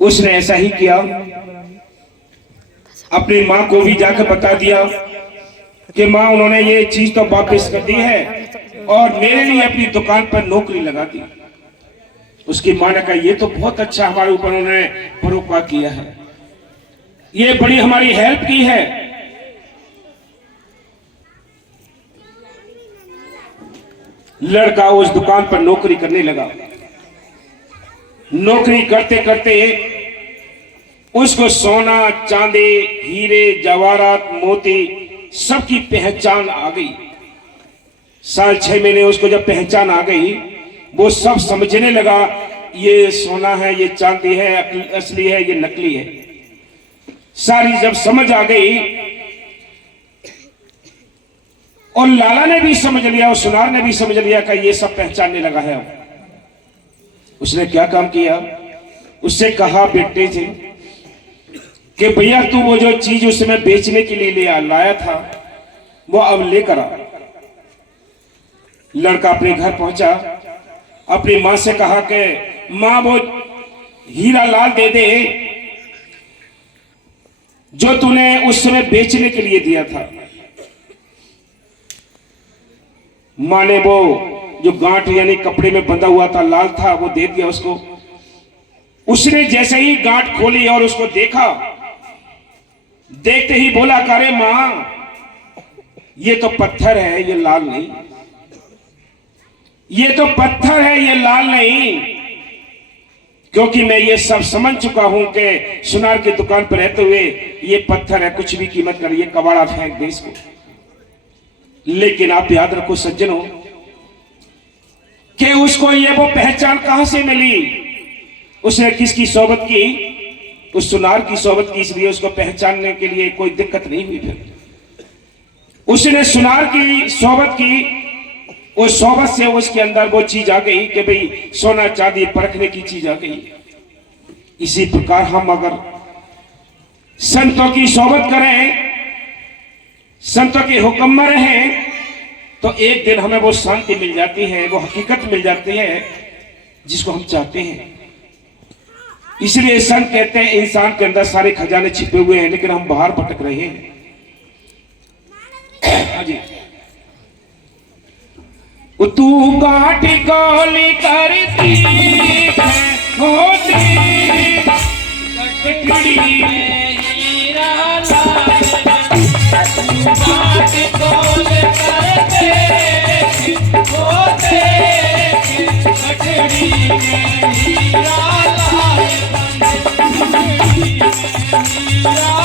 उसने ऐसा ही किया, अपनी माँ को भी जाकर बता दिया कि माँ उन्होंने ये चीज तो वापस कर दी है और मेरे लिए अपनी दुकान पर नौकरी लगा दी। उसकी माँ ने कहा ये तो बहुत अच्छा हमारे ऊपर उन्होंने परोपकार किया है, ये बड़ी हमारी हेल्प की है। लड़का उस दुकान पर नौकरी करने लगा। नौकरी करते करते उसको सोना चांदी हीरे जवाहरात मोती सबकी पहचान आ गई। 6.5 महीने उसको जब पहचान आ गई, वो सब समझने लगा ये सोना है, ये चांदी है, असली है, ये नकली है। सारी जब समझ आ गई और लाला ने भी समझ लिया और सुनार ने भी समझ लिया कि ये सब पहचानने लगा है, उसने क्या काम किया, उससे कहा बेटे से कि भैया तू वो जो चीज उसमें बेचने के लिए लाया था वो अब लेकर आ। लड़का अपने घर पहुंचा, अपनी मां से कहा कि मां वो हीरा लाल दे दे जो तूने उस समय बेचने के लिए दिया था। मां ने वो जो गांठ यानी कपड़े में बंधा हुआ था लाल था वो दे दिया उसको। उसने जैसे ही गांठ खोली और उसको देखा, देखते ही बोला अरे मां ये तो पत्थर है, ये लाल नहीं, ये तो पत्थर है, ये लाल नहीं। क्योंकि मैं ये सब समझ चुका हूं कि सुनार की दुकान पर रहते हुए ये पत्थर है, कुछ भी कीमत कर, ये कबाड़ा फेंक दे इसको। लेकिन आप याद रखो सज्जनों कि उसको ये वो पहचान कहां से मिली, उसने किसकी सोबत की, उस सुनार की सोबत की, इसलिए उसको पहचानने के लिए कोई दिक्कत नहीं हुई। फिर उसने सुनार की सोबत की, उस सोबत से उसके अंदर वो चीज आ गई कि भाई सोना चांदी परखने की चीज आ गई। इसी प्रकार हम अगर संतों की सोबत करें, संतों के हुक्म में रहें, तो एक दिन हमें वो शांति मिल जाती है, वो हकीकत मिल जाती है जिसको हम चाहते हैं। इसलिए संत कहते हैं इंसान के अंदर सारे खजाने छिपे हुए हैं, लेकिन हम बाहर भटक रहे हैं। जी तू काटी कोली करती होती कटड़ी में हीरा लाल, तू काटी कोली करते होते कटड़ी में हीरा लाल, हीरा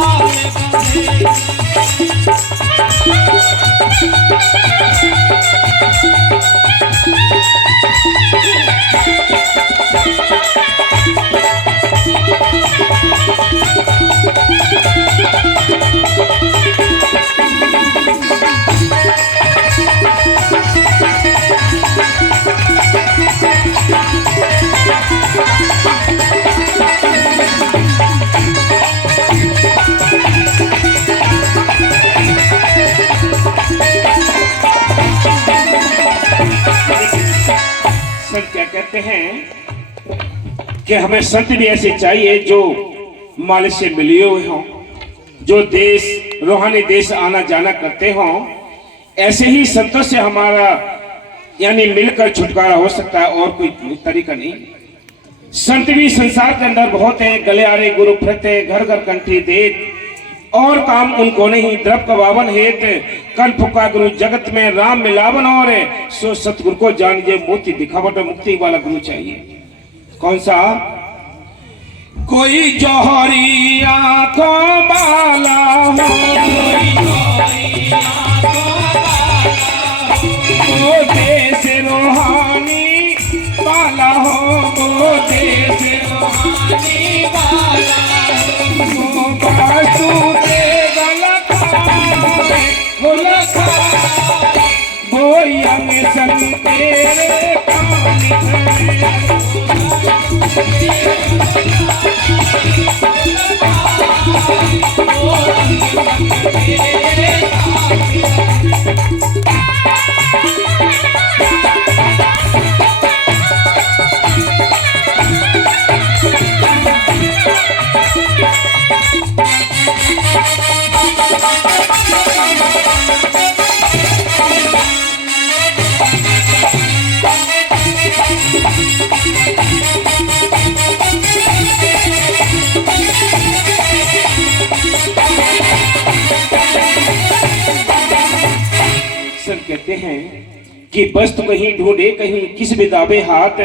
लाल। क्या कहते हैं कि हमें संत भी ऐसे चाहिए जो मालिक से मिले हुए हों, जो देश रूहानी देश आना जाना करते हों। ऐसे ही संतों से हमारा यानी मिलकर छुटकारा हो सकता है, और कोई तरीका नहीं। संत भी संसार के अंदर बहुत हैं, गले आरे गुरु प्रत्यय घर घर कंठी देत, और काम उनको नहीं द्रव का वावन हेत, कल फुका गुरु जगत में राम मिलावन, और सो सतगुरु को जानिए मोती दिखावट मुक्ति वाला गुरु चाहिए। कौन सा? कोई जौहरी आंखों वाला हो, कोई जौहरी आंखों वाला हो, वो देश रूहानी वाला हो, वो देश रूहानी वाला हो, बासु के गलत हो लखा, वो यंग संग तेरे कहते हैं कि वस्तु कहीं ढूंढे कहीं किस बिदाबे हाथ,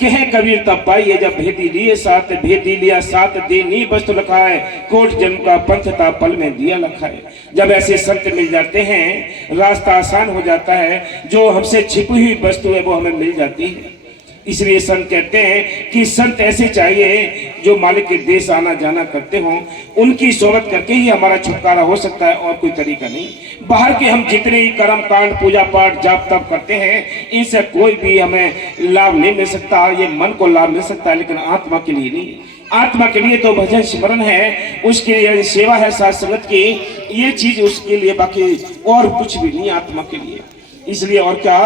कहे कबीर तब पाइए जब भेदी लिए साथ, भेदी लिया साथ देनी वस्तु लखाए, कोट जन्म का पंथ था पल में दिया लखाए। जब ऐसे संत मिल जाते हैं रास्ता आसान हो जाता है, जो हमसे छिपी हुई वस्तु है वो हमें मिल जाती है। इसलिए संत कहते हैं कि संत ऐसे चाहिए जो मालिक के देश आना जाना करते हों, उनकी सोबत करके ही हमारा छुटकारा हो सकता है, और कोई तरीका नहीं। बाहर के हम जितने ही कर्म कांड पूजा पाठ जाप तप करते हैं, इनसे कोई भी हमें लाभ नहीं मिल सकता। ये मन को लाभ मिल सकता है लेकिन आत्मा के लिए नहीं। आत्मा के लिए तो भजन स्मरण है, उसके लिए सेवा है साथ संगत की, ये चीज उसके लिए, बाकी और कुछ भी नहीं आत्मा के लिए। इसलिए और क्या,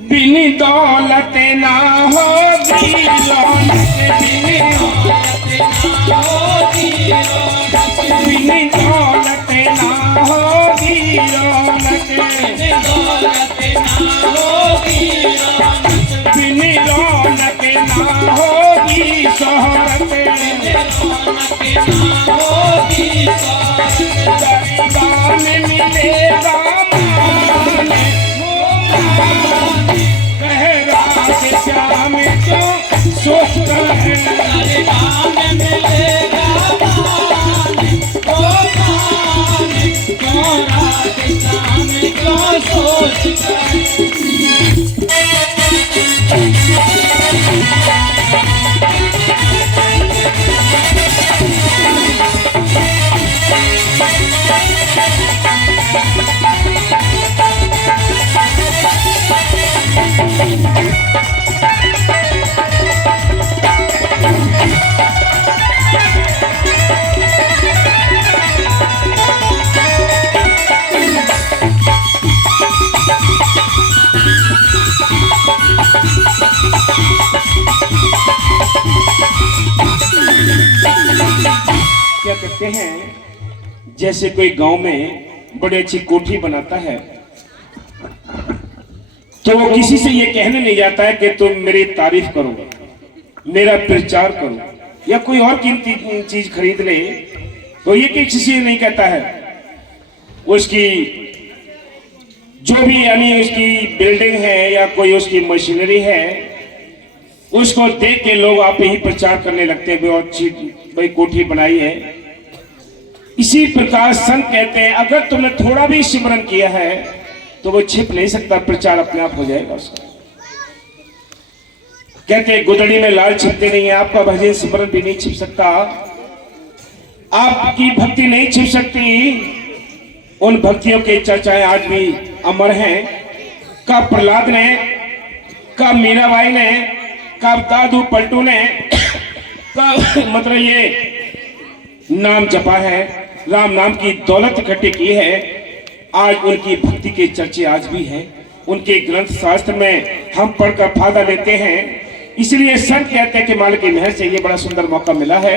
बिनी दौलत ना होगी रौनक, बिनी दौलत ना होगी रौनक, बिनी रौनक ना होगी शोहरत, गरीबान मिलेगा मान, श्याम को सोचता है, गरीबान मिलेगा मान, श्याम को सोचता है। क्या कहते हैं, जैसे कोई गांव में बड़ी अच्छी कोठी बनाता है तो वो किसी से ये कहने नहीं जाता है कि तुम मेरी तारीफ करो, मेरा प्रचार करो, या कोई और कीमती चीज खरीद ले, तो ये किसी से नहीं कहता है। उसकी जो भी यानी उसकी बिल्डिंग है या कोई उसकी मशीनरी है, उसको देख के लोग आप ही प्रचार करने लगते हैं, बहुत अच्छी भाई कोठी बनाई है। इसी प्रकार संत कहते हैं अगर तुमने थोड़ा भी सिमरन किया है तो वो छिप नहीं सकता, प्रचार अपने आप हो जाएगा उसका। कहते हैं गुदड़ी में लाल छिपते नहीं है, आपका भजन सिमरन भी नहीं छिप सकता, आपकी भक्ति नहीं छिप सकती। उन भक्तियों के चर्चाएं आज भी अमर हैं। कब प्रहलाद ने, कब मीराबाई ने, कब दादू पलटू ने कब मतलब ये नाम जपा है, राम नाम की दौलत इकट्ठी की है। आज उनकी भक्ति के चर्चे आज भी हैं, उनके ग्रंथ शास्त्र में हम पढ़कर फायदा लेते हैं। इसलिए संत कहते हैं कि मालिक की मेहर से ये बड़ा सुंदर मौका मिला है,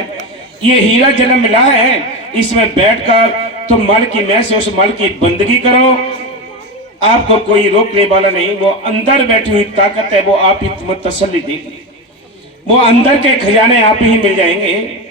ये हीरा जन्म मिला है, इसमें बैठकर तुम मालिक की मेहर से उस मालिक की बंदगी करो। आपको कोई रोकने वाला नहीं, वो अंदर बैठी हुई ताकत है, वो आप ही तुम्हें तसल्ली देगी, वो अंदर के खजाने आप ही मिल जाएंगे।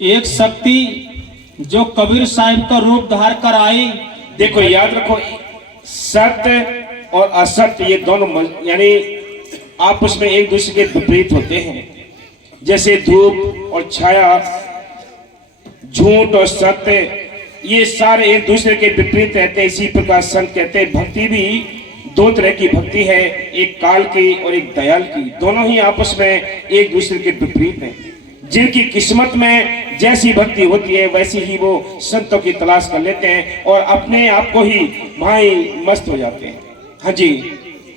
एक शक्ति जो कबीर साहिब का रूप धार कर आई। देखो याद रखो, सत्य और असत्य ये दोनों यानी आपस में एक दूसरे के विपरीत होते हैं। जैसे धूप और छाया, झूठ और सत्य, ये सारे एक दूसरे के विपरीत रहते हैं। इसी प्रकार संत कहते हैं भक्ति भी दो तरह की भक्ति है, एक काल की और एक दयाल की। दोनों ही आपस में एक दूसरे के विपरीत हैं। जिनकी किस्मत में जैसी भक्ति होती है वैसी ही वो संतों की तलाश कर लेते हैं और अपने आप को ही भाई मस्त हो जाते हैं। हाँ जी।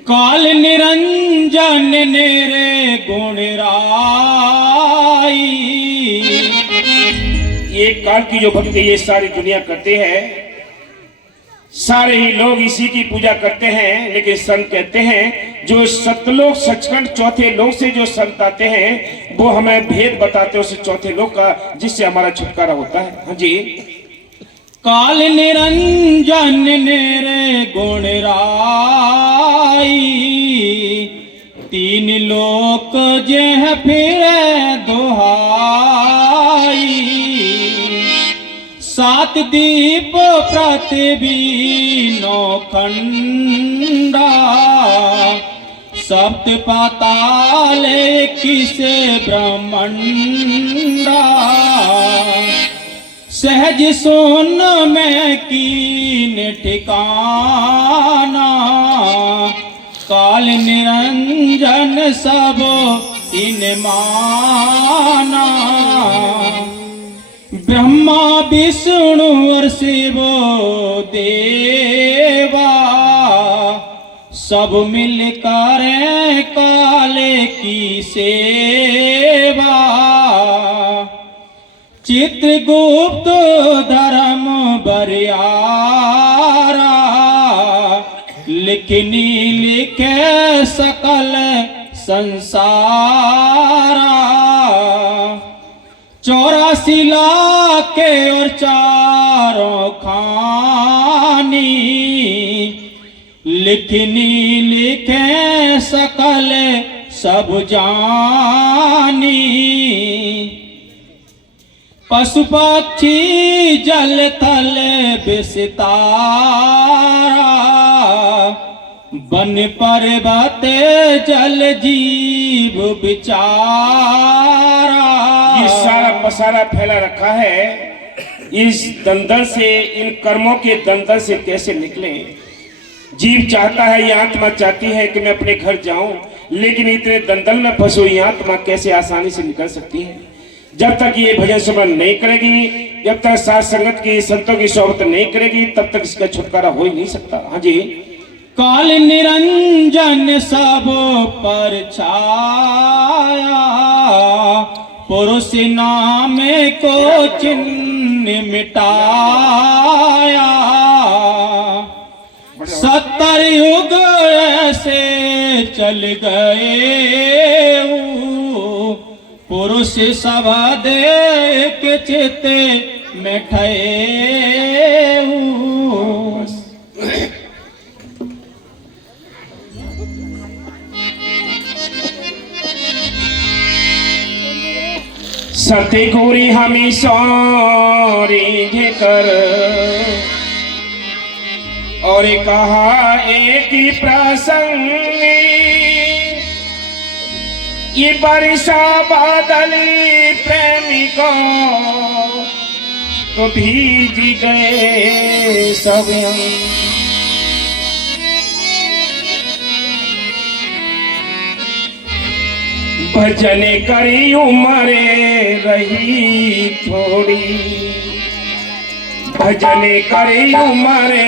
काल निरंजन नेरे गुण राई, ये काल की जो भक्ति ये सारी दुनिया करते हैं, सारे ही लोग इसी की पूजा करते हैं, लेकिन संत कहते हैं जो सतलोक सचखंड चौथे लोक से जो संत आते हैं वो हमें भेद बताते हैं उस चौथे लोक का, जिससे हमारा छुटकारा होता है। हाँ जी। काल निरंजन नेरे गुण राई, तीन लोक जेह फिरे दुहाई, सात दीप पृथ्वी नौखंडा, सप्त पाताल किसे ब्रह्मंडा, सहज सोन में कीन ठिकाना, काल निरंजन सब इन माना, ब्रह्मा विष्णु और शिव देवा, सब मिलकर काले की सेवा, चित्रगुप्त धर्म बरियारा, लिखनी लिखे सकल संसारा, 84 लाख के और चारों खानी, लिखनी लिखे सकल सब जानी, पशु पक्षी जल थल विस्तारा, वन पर्वत जल जीव बिचारा, ये सारा पसारा फैला रखा है। इस दंदल से, इन कर्मों के दंदल से कैसे निकले? जीव चाहता है, ये आत्मा चाहती है कि मैं अपने घर जाऊं, लेकिन इतने दंदल में फंसो ये आत्मा कैसे आसानी से निकल सकती है? जब तक ये भजन सुमन नहीं करेगी, जब तक साथ संगत की संतों की सोबत नहीं करेगी, तब तक इसका छुटकारा हो ही नहीं सकता। हाँ जी। काल निरंजन सब पर छाया, पुरुष नाम को चिन्ह मिटाया, 70 युग ऐसे चल गए, पुरुष सब देख चित में ठए। सत्य गोरी हमी सौरी कर, और कहा एक ही प्रसंग, ये बरसा बादल प्रेमी को तो भीज गए सब अंग। भजन करी उमरे रही थोड़ी, भजन करी उमरे